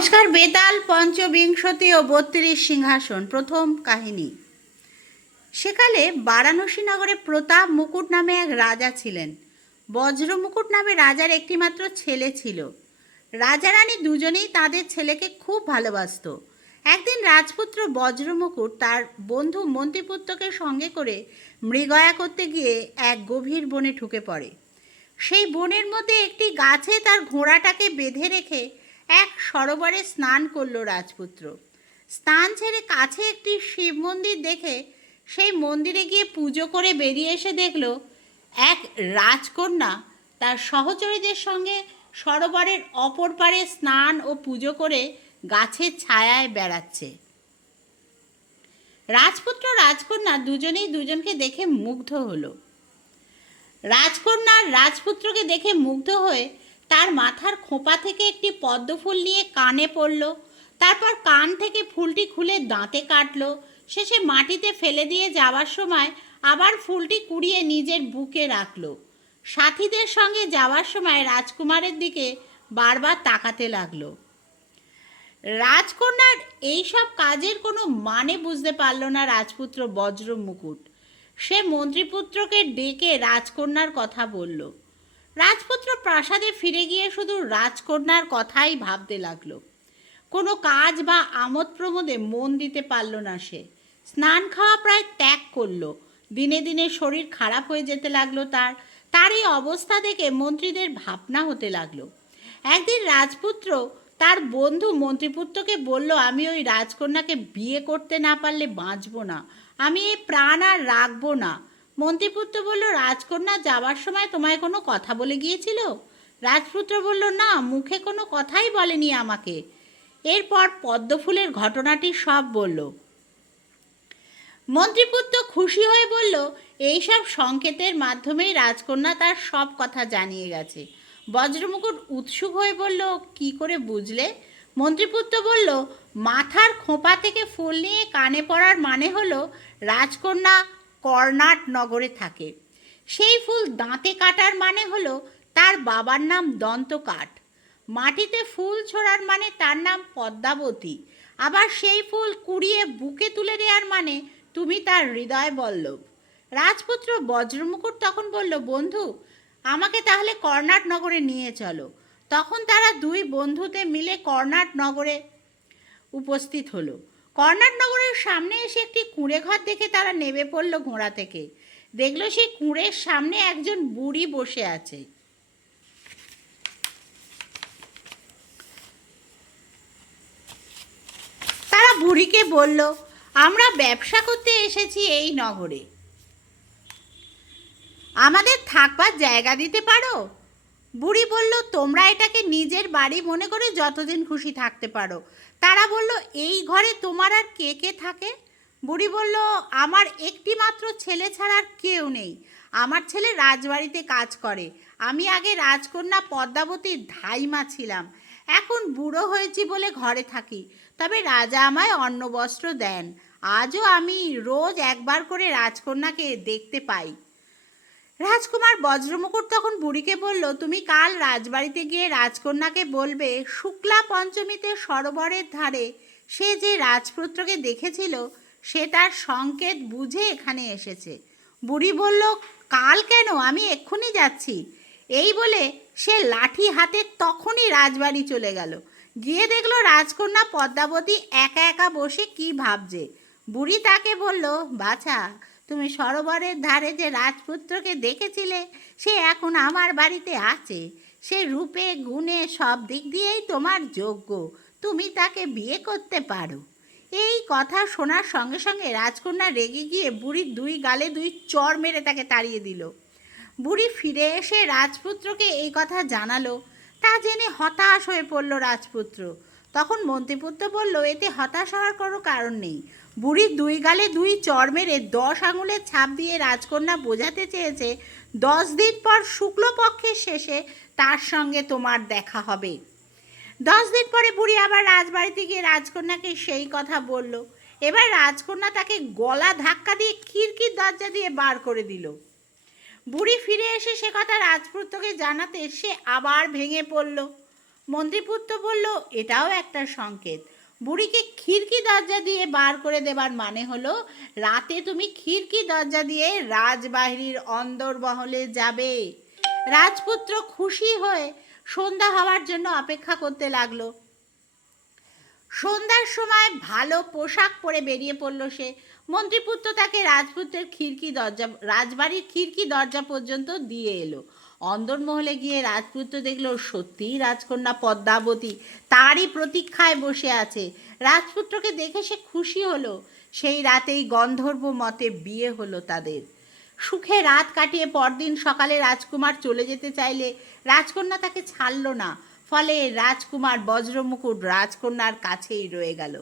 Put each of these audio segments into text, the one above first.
নমস্কার। বেতাল পঞ্চবিংশতি ও ৩২ সিংহাসন প্রথম কাহিনী। সেকালে বারাণসী নগরে প্রতাপ মুকুট নামে এক রাজা ছিলেন। বজ্র মুকুট নামে রাজার একটিমাত্র ছেলে ছিল। রাজা রানী দুজনেই তাদের ছেলেকে খুব ভালোবাসত। একদিন রাজপুত্র বজ্র মুকুট তার বন্ধু মন্ত্রীপুত্রকে সঙ্গে করে মৃগয়া করতে গিয়ে এক গভীর বনে ঢুকে পড়ে। সেই বনের মধ্যে একটি গাছে তার ঘোড়াটাকে বেঁধে রেখে এক সরোবরে স্নান করল রাজপুত্র। স্নান ছেড়ে কাছে একটি শিব মন্দির দেখে সেই মন্দিরে গিয়ে পুজো করে বেরিয়ে এসে দেখল এক রাজকন্যা তার সহচরীদের সঙ্গে সরোবরের অপর পারে স্নান ও পুজো করে গাছের ছায়ায় বেড়াচ্ছে। রাজপুত্র রাজকন্যা দুজনেই দুজনকে দেখে মুগ্ধ হলো। রাজকন্যার রাজপুত্রকে দেখে মুগ্ধ হয়ে তার মাথার খোঁপা থেকে একটি পদ্মফুল নিয়ে কানে পড়ল, তারপর কান থেকে ফুলটি খুলে দাঁতে কাটল, শেষে মাটিতে ফেলে দিয়ে যাওয়ার সময় আবার ফুলটি কুড়িয়ে নিজের বুকে রাখল। সাথীদের সঙ্গে যাওয়ার সময় রাজকুমারের দিকে বারবার তাকাতে লাগলো। রাজকন্যার এইসব কাজের কোনো মানে বুঝতে পারল না রাজপুত্র বজ্র মুকুট। সে মন্ত্রীপুত্রকে ডেকে রাজকন্যার কথা বলল। রাজপুত্র প্রাসাদে ফিরে গিয়ে শুধু রাজকন্যার কথাই ভাবতে লাগলো। কোনো কাজ বা আমোদ প্রমোদে মন দিতে পারল না সে। স্নান খাওয়া প্রায় ত্যাগ করলো। দিনে দিনে শরীর খারাপ হয়ে যেতে লাগলো তার এই অবস্থা দেখে মন্ত্রীদের ভাবনা হতে লাগলো। একদিন রাজপুত্র তার বন্ধু মন্ত্রীপুত্রকে বলল, আমি ওই রাজকন্যাকে বিয়ে করতে না পারলে বাঁচব না, আমি এই প্রাণ আর রাখবো না। মন্ত্রীপুত্র বলল, রাজকন্যা যাওয়ার সময় তোমায় কোনো কথা বলে গিয়েছিল? রাজপুত্র বলল, না, মুখে কোনো কথাই বলেনি আমাকে। এরপর পদ্মফুলের ঘটনাটি সব বলল। মন্ত্রীপুত্র খুশি হয়ে বলল, এইসব সংকেতের মাধ্যমেই রাজকন্যা তার সব কথা জানিয়ে গেছে। বজ্রমুকুট উৎসুক হয়ে বলল, কি করে বুঝলে? মন্ত্রীপুত্র বলল, মাথার খোঁপা থেকে ফুল নিয়ে কানে পড়ার মানে হলো রাজকন্যা কর্ণাট নগরে থাকে। সেই ফুল দাঁতে কাটার মানে হলো তার বাবার নাম দন্তকাঠ। মাটিতে ফুল ছোড়ার মানে তার নাম পদ্মাবতী। আবার সেই ফুল কুড়িয়ে বুকে তুলে দেওয়ার মানে তুমি তার হৃদয় বল্লভ। রাজপুত্র বজ্রমুকুট তখন বলল, বন্ধু, আমাকে তাহলে কর্ণাট নগরে নিয়ে চলো। তখন তারা দুই বন্ধুতে মিলে কর্ণাট নগরে উপস্থিত হলো। কর্ণাট নগরের সামনে এসে একটি কুঁড়ে ঘর দেখে তারা নেমে পড়ল ঘোড়া থেকে। দেখলো সেই কুঁড়ের সামনে একজন বুড়ি বসে আছে। তারা বুড়িকে বলল, আমরা ব্যবসা করতে এসেছি এই নগরে, আমাদের থাকবার জায়গা দিতে পারো? বুড়ি বলল, তোমরা এটাকে নিজের বাড়ি মনে করে যতদিন খুশি থাকতে পারো। তারা বলল, এই ঘরে তোমার আর কে কে থাকে? বুড়ি বলল, আমার একটি মাত্র ছেলে ছাড়া আর কেউ নেই। আমার ছেলে রাজবাড়িতে কাজ করে। আমি আগে রাজকন্যা পদ্মাবতীর ধাইমা ছিলাম, এখন বুড়ো হয়েছি বলে ঘরে থাকি। তবে রাজা আমায় অন্ন বস্ত্র দেন। আজও আমি রোজ একবার করে রাজকন্যাকে দেখতে পাই। রাজকুমার বজ্রমুকুট তখন বুড়িকে বলল, তুমি কাল রাজবাড়িতে গিয়ে রাজকন্যাকে বলবে শুক্লা পঞ্চমীতে সরোবরের ধারে সে যে রাজপুত্রকে দেখেছিল সে তার সংকেত বুঝে এখানে এসেছে। বুড়ি বলল, কাল কেন, আমি এক্ষুনি যাচ্ছি। এই বলে সে লাঠি হাতে তখনই রাজবাড়ি চলে গেল। গিয়ে দেখলো রাজকন্যা পদ্মাবতী একা একা বসে কি ভাবছে। বুড়ি তাকে বলল, বাছা, তুমি সরোবরের ধারে যে রাজপুত্রকে দেখেছিলে সে এখন আমার বাড়িতে আছে। সে রূপে গুণে সব দিক দিয়েই তোমার যোগ্য, তুমি তাকে বিয়ে করতে পারো। এই কথা শোনার সঙ্গে সঙ্গে রাজকন্যা রেগে গিয়ে বুড়ির দুই গালে দুই চড় মেরে তাকে তাড়িয়ে দিল। বুড়ি ফিরে এসে রাজপুত্রকে এই কথা জানালো। তা জেনে হতাশ হয়ে পড়ল রাজপুত্র। তখন মন্ত্রীপুত্র বলল, এতে হতাশ হওয়ার কোনো কারণ নেই। বুড়ির দুই গালে দুই চড় মেরে 10 আঙুলের ছাপ দিয়ে রাজকন্যা বোঝাতে চেয়েছে 10 দিন পর শুক্লপক্ষের শেষে তার সঙ্গে তোমার দেখা হবে। 10 দিন পরে বুড়ি আবার রাজবাড়িতে গিয়ে রাজকন্যাকে সেই কথা বলল। এবার রাজকন্যা তাকে গলা ধাক্কা দিয়ে খিড়কির দরজা দিয়ে বার করে দিল। বুড়ি ফিরে এসে সে কথা রাজপুত্রকে জানাতে সে আবার ভেঙে পড়ল। মন্ত্রীপুত্র বলল, এটাও একটা সংকেত। বুড়িকে খিড়কি দরজা দিয়ে বার করে দেবার মানে হলো রাতে তুমি খিড়কি দরজা দিয়ে রাজবাড়ির অন্দরমহলে যাবে। রাজপুত্র খুশি হয়ে সন্ধ্যা হওয়ার জন্য অপেক্ষা করতে লাগলো। সন্ধ্যার সময় ভালো পোশাক পরে বেরিয়ে পড়ল সে। মন্ত্রীপুত্র তাকে রাজবাড়ির খিড়কি দরজা পর্যন্ত দিয়ে এলো। অন্দরমহলে গিয়ে রাজপুত্র দেখল সত্যিই রাজকন্যা পদ্মাবতী তারই প্রতীক্ষায় বসে আছে। রাজপুত্রকে দেখে সে খুশি হলো। সেই রাতেই গন্ধর্ব মতে বিয়ে হলো তাদের। সুখে রাত কাটিয়ে পরদিন সকালে রাজকুমার চলে যেতে চাইলে রাজকন্যা তাকে ছাড়ল না। ফলে রাজকুমার বজ্রমুকুট রাজকন্যার কাছেই রয়ে গেল।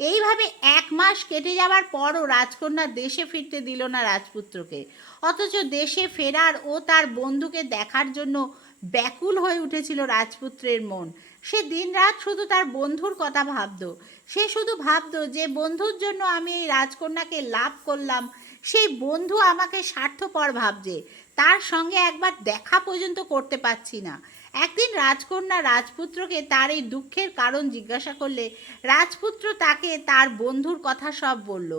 এইভাবে 1 মাস কেটে যাওয়ার পরও রাজকন্যা দেশে ফিরতে দিল না রাজপুত্রকে। অথচ দেশে ফেরার ও তার বন্ধুকে দেখার জন্য ব্যাকুল হয়ে উঠেছিল রাজপুত্রের মন। সে দিনরাত শুধু তার বন্ধুর কথা ভাবত। সে শুধু ভাবত যে বন্ধুর জন্য আমি এই রাজকন্যাকে লাভ করলাম, সেই বন্ধু আমাকে স্বার্থপর ভাবছে, তার সঙ্গে একবার দেখা পর্যন্ত করতে পারছি না। একদিন রাজকন্যা রাজপুত্রকে তার এই দুঃখের কারণ জিজ্ঞাসা করলে রাজপুত্র তাকে তার বন্ধুর কথা সব বলল।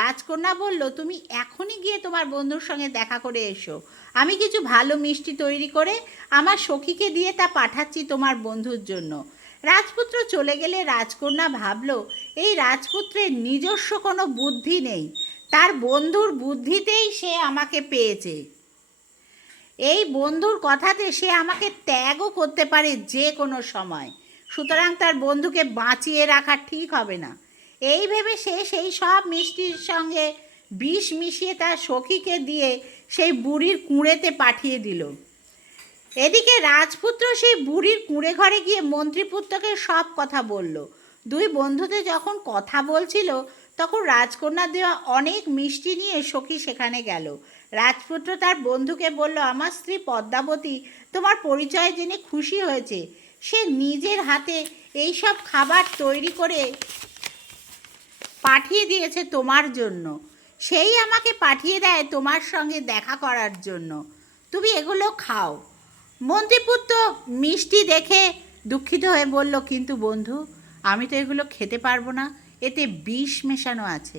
রাজকন্যা বলল, তুমি এখনই গিয়ে তোমার বন্ধুর সঙ্গে দেখা করে এসো। আমি কিছু ভালো মিষ্টি তৈরি করে আমার সখীকে দিয়ে তা পাঠাচ্ছি তোমার বন্ধুর জন্য। রাজপুত্র চলে গেলে রাজকন্যা ভাবল, এই রাজপুত্রের নিজস্ব কোনো বুদ্ধি নেই, তার বন্ধুর বুদ্ধিতেই সে আমাকে পেয়েছে। এই বন্ধুর কথাতে সে আমাকে ত্যাগও করতে পারে যে কোনো সময়, সুতরাং তার বন্ধুকে বাঁচিয়ে রাখা ঠিক হবে না। এই ভেবে সে সেই সব মিষ্টির সঙ্গে বিষ মিশিয়ে তার সখীকে দিয়ে সেই বুড়ির কুঁড়েতে পাঠিয়ে দিল। এদিকে রাজপুত্র সেই বুড়ির কুঁড়ে ঘরে গিয়ে মন্ত্রীপুত্রকে সব কথা বলল। দুই বন্ধুতে যখন কথা বলছিল তখন রাজকন্যা দেওয়া অনেক মিষ্টি নিয়ে সখী সেখানে গেল। রাজপুত্র তার বন্ধুকে বলল, আমার স্ত্রী পদ্মাবতী তোমার পরিচয় জেনে খুশি হয়েছে। সে নিজের হাতে এই সব খাবার তৈরি করে পাঠিয়ে দিয়েছে তোমার জন্য। সেই আমাকে পাঠিয়ে দেয় তোমার সঙ্গে দেখা করার জন্য। তুমি এগুলো খাও। মন্ত্রীপুত্র মিষ্টি দেখে দুঃখিত হয়ে বলল, কিন্তু বন্ধু, আমি তো এগুলো খেতে পারবো না, এতে বিষ মেশানো আছে।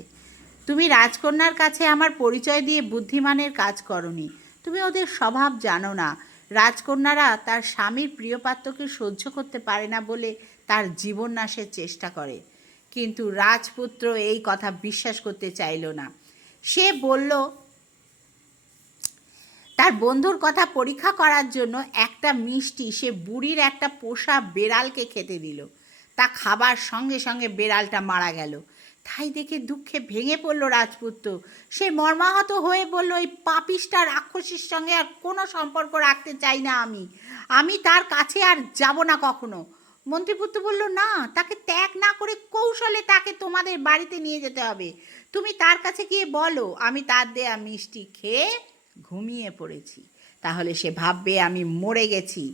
তুমি রাজকন্যার কাছে আমার পরিচয় দিয়ে বুদ্ধিমানের কাজ করনি। তুমি ওদের স্বভাব জানো না। রাজকন্যারা তার স্বামীর প্রিয়পাত্রকে সহ্য করতে পারে না বলে তার জীবন নাশের চেষ্টা করে। কিন্তু রাজপুত্র এই কথা বিশ্বাস করতে চাইল না। সে বলল, তার বন্ধুর কথা পরীক্ষা করার জন্য একটা মিষ্টি সে বুড়ির একটা পোষা বেড়ালকে খেতে দিল। তা খাবার সঙ্গে সঙ্গে বেড়ালটা মারা গেল। তাই দেখে দুঃখে ভেঙে পড়ল রাজপুত্র। সে মর্মাহত হয়ে বলল, এই পাপিষ্টা রাক্ষসীর সঙ্গে আর কোনো সম্পর্ক রাখতে চাই না আমি তার কাছে আর যাব না কখনো। মন্ত্রীপুত্র বলল, না, তাকে ত্যাগ না করে কৌশলে তাকে তোমাদের বাড়িতে নিয়ে যেতে হবে। তুমি তার কাছে গিয়ে বলো আমি তার দেয়া মিষ্টি খেয়ে ঘুমিয়ে পড়েছি, তাহলে সে ভাববে আমি মরে গেছি।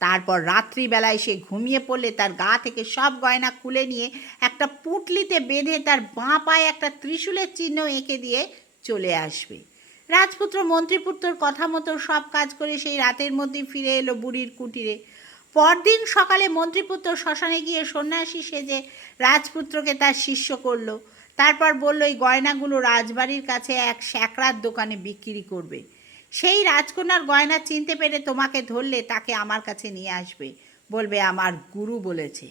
তারপর রাত্রিবেলায় সে ঘুমিয়ে পড়লে তার গা থেকে সব গয়না খুলে নিয়ে একটা পুঁটলিতে বেঁধে তার বাঁ পায়ে একটা ত্রিশূলের চিহ্ন এঁকে দিয়ে চলে আসবে। রাজপুত্র মন্ত্রীপুত্রর কথা মতো সব কাজ করে সেই রাতের মধ্যেই ফিরে এলো বুড়ির কুটিরে। পরদিন সকালে মন্ত্রীপুত্র শ্মশানে গিয়ে সন্ন্যাসী সেজে রাজপুত্রকে তার শিষ্য করল। তারপর বলল, এই গয়নাগুলো রাজবাড়ির কাছে এক শ্যাকরার দোকানে বিক্রি করবে। সেই রাজকন্যার গয়না চিনতে পেরে তোমাকে ধরলে তাকে আমার কাছে নিয়ে আসবে, বলবে আমার গুরু বলেছে।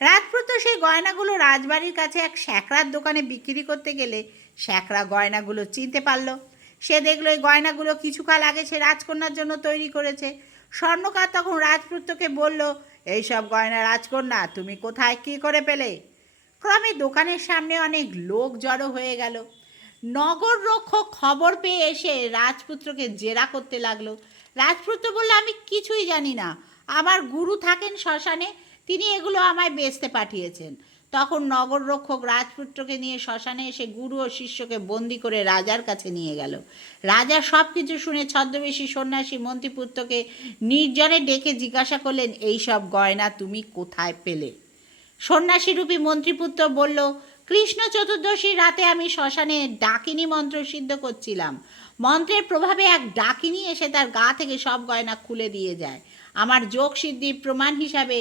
রাজপুত্র সেই গয়নাগুলো রাজবাড়ির কাছে এক শ্যাকরার দোকানে বিক্রি করতে গেলে শ্যাকরা গয়নাগুলো চিনতে পারল। সে দেখলো এই গয়নাগুলো কিছুকাল আগে সে রাজকন্যার জন্য তৈরি করেছে। স্বর্ণকার তখন রাজপুত্রকে বলল, এইসব গয়না রাজকন্যা তুমি কোথায় কী করে পেলে? ক্রমে দোকানের সামনে অনেক লোক জড়ো হয়ে গেল। নগর রক্ষক খবর পেয়ে এসে রাজপুত্রকে জেরা করতে লাগলো। রাজপুত্র বলল, আমি কিছুই জানি না, আমার গুরু থাকেন শ্মশানে, তিনি এগুলো আমায় বেচতে পাঠিয়েছেন। তখন নগর রক্ষক রাজপুত্রকে নিয়ে শ্মশানে এসে গুরু ও শিষ্যকে বন্দি করে রাজার কাছে নিয়ে গেল। রাজা সব কিছু শুনে ছদ্মবেশী সন্ন্যাসী মন্ত্রীপুত্রকে নির্জনে ডেকে জিজ্ঞাসা করলেন, এই সব গয়না তুমি কোথায় পেলে? সন্ন্যাসীরূপী মন্ত্রীপুত্র বলল, কৃষ্ণ চতুর্দশীর রাতে আমি শ্মশানে ডাকিনী মন্ত্র সিদ্ধ করছিলাম। মন্ত্রের প্রভাবে এক ডাকিনী এসে তার গা থেকে সব গয়না খুলে দিয়ে যায়। আমার যোগ সিদ্ধির প্রমাণ হিসাবে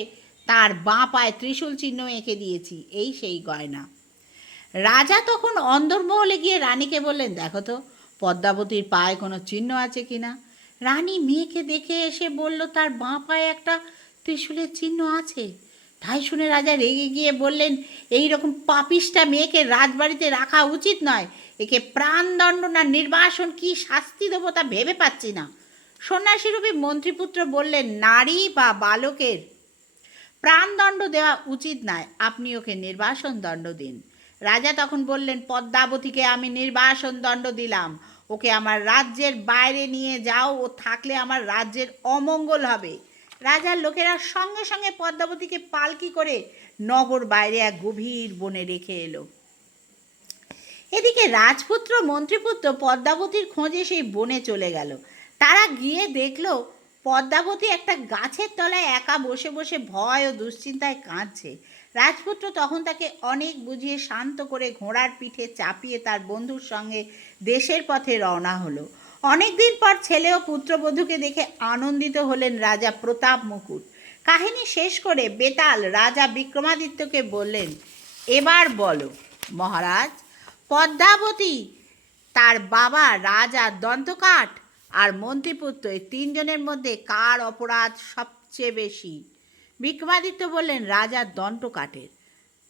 তার বাঁ পায়ে ত্রিশূল চিহ্ন এঁকে দিয়েছি, এই সেই গয়না। রাজা তখন অন্দরমহলে গিয়ে রানীকে বললেন, দেখো তো পদ্মাবতীর পায়ে কোনো চিহ্ন আছে কিনা। রানী মেয়েকে দেখে এসে বলল, তার বাঁ পায়ে একটা ত্রিশূলের চিহ্ন আছে। তাই শুনে রাজা রেগে গিয়ে বললেন, এই রকম পাপিষ্ঠা মেয়েকে রাজবাড়িতে রাখা উচিত নয়। একে প্রাণদণ্ড না নির্বাসন কি শাস্তি দেবো তা ভেবে পাচ্ছি না। সন্ন্যাসীরূপী মন্ত্রীপুত্র বললেন, নারী বা বালকের প্রাণদণ্ড দেওয়া উচিত নয়, আপনি ওকে নির্বাসন দণ্ড দিন। রাজা তখন বললেন, পদ্মাবতীকে আমি নির্বাসন দণ্ড দিলাম। ওকে আমার রাজ্যের বাইরে নিয়ে যাও, ও থাকলে আমার রাজ্যের অমঙ্গল হবে। রাজার লোকেরা সঙ্গে সঙ্গে পদ্মাবতীকে পালকি করে নগর বাইরে এক গভীর বনে রেখে এলো। এদিকে রাজপুত্র মন্ত্রীপুত্র পদ্মাবতীর খোঁজে সেই বনে চলে গেল। তারা গিয়ে দেখল পদ্মাবতী একটা গাছের তলায় একা বসে বসে ভয় ও দুশ্চিন্তায় কাঁদছে। রাজপুত্র তখন তাকে অনেক বুঝিয়ে শান্ত করে ঘোড়ার পিঠে চাপিয়ে তার বন্ধুর সঙ্গে দেশের পথে রওনা হলো। অনেকদিন পর ছেলে ও পুত্রবধূকে দেখে আনন্দিত হলেন রাজা প্রতাপ মুকুট। কাহিনী শেষ করে বেতাল রাজা বিক্রমাদিত্যকে বললেন, এবার বলো মহারাজ, পদ্মাবতী, তার বাবা রাজা দন্তকাঠ আর মন্ত্রীপুত্র, এই তিনজনের মধ্যে কার অপরাধ সবচেয়ে বেশি? বিক্রমাদিত্য বললেন, রাজা দন্তকাঠের।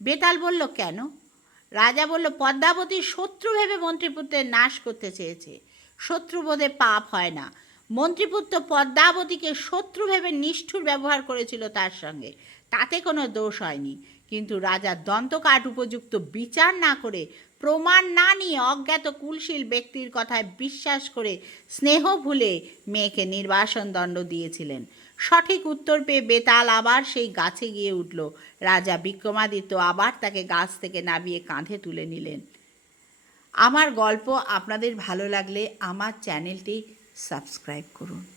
বেতাল বলল, কেন? রাজা বলল, পদ্মাবতীর শত্রু ভেবে মন্ত্রীপুত্রের নাশ করতে চেয়েছে। শত্রুবোধে পাপ হয় না। মন্ত্রীপুত্র পদ্মাবতীকে শত্রু ভেবে নিষ্ঠুর ব্যবহার করেছিল তার সঙ্গে, তাতে কোনো দোষ হয়নি। কিন্তু রাজা দন্তকাঠ উপযুক্ত বিচার না করে, প্রমাণ না নিয়ে অজ্ঞাত কুলশীল ব্যক্তির কথায় বিশ্বাস করে স্নেহ ভুলে মেয়েকে নির্বাসন দণ্ড দিয়েছিলেন। সঠিক উত্তর পেয়ে বেতাল আবার সেই গাছে গিয়ে উঠল। রাজা বিক্রমাদিত্য আবার তাকে গাছ থেকে নামিয়ে কাঁধে তুলে নিলেন। আমার গল্প আপনাদের ভালো লাগলে আমার চ্যানেলটি সাবস্ক্রাইব করুন।